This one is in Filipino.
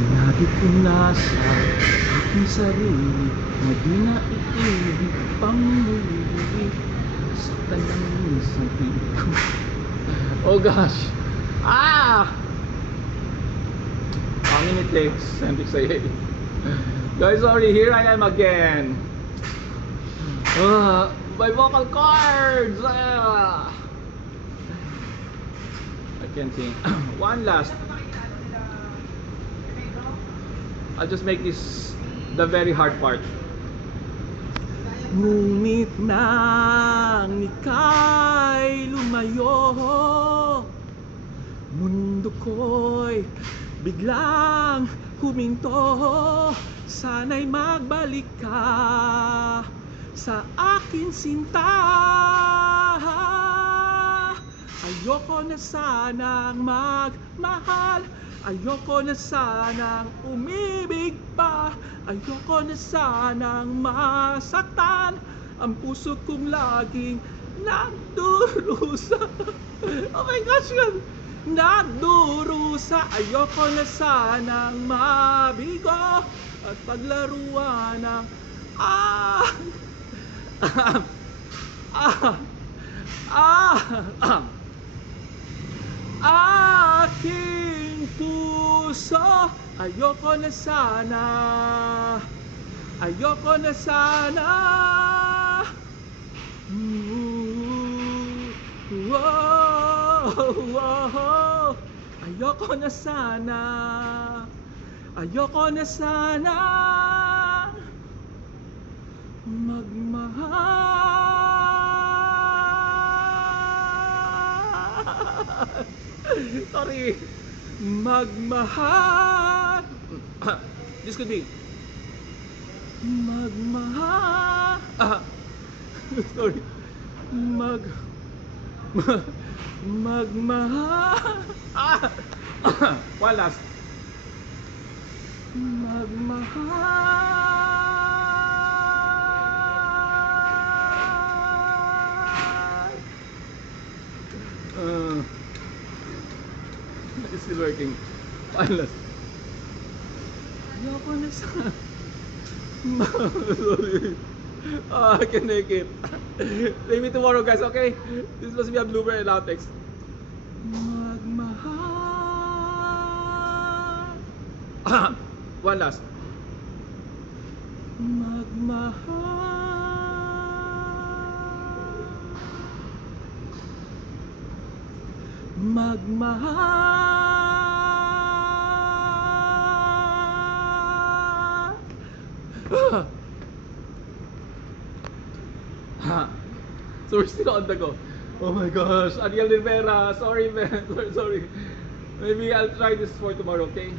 Sinabi ko na sa aking sarili na di na iibig pang muli. Saktan lang minsan ko. Oh gosh! Ah! Pangin it takes and say, guys, sorry, here I am again. My vocal cords! I can't sing. One last. I'll just make this the very hard part. Ngunit nang ika'y lumayo, mundo ko'y biglang huminto. Sana'y magbalik ka sa akin, sinta. Ayoko na sanang magmahal, ayoko na sanang umibig pa, ayoko na sanang masaktan ang puso kong laging nagdurusa. Oh my gosh, God! Nagdurusa. Ayoko na sanang mabigo at paglaruan ng ah ah ah aking puso. Ayoko na sana, ayoko na sana. Whoa, ayoko na sana, ayoko na sana magmahal. Sorry. Magmahal. This could be magmahal. Sorry. Magmahal. One last. Magmahal. It's still working. One last. Ayoko na sa... Sorry. I can make it. Maybe tomorrow, guys, okay? This must be a blooper and outtakes. Magmahal. One last. Magmahal. Magmahal. So we're still on the go. Oh my gosh, Ariel Rivera, sorry man, sorry. Maybe I'll try this for tomorrow, okay?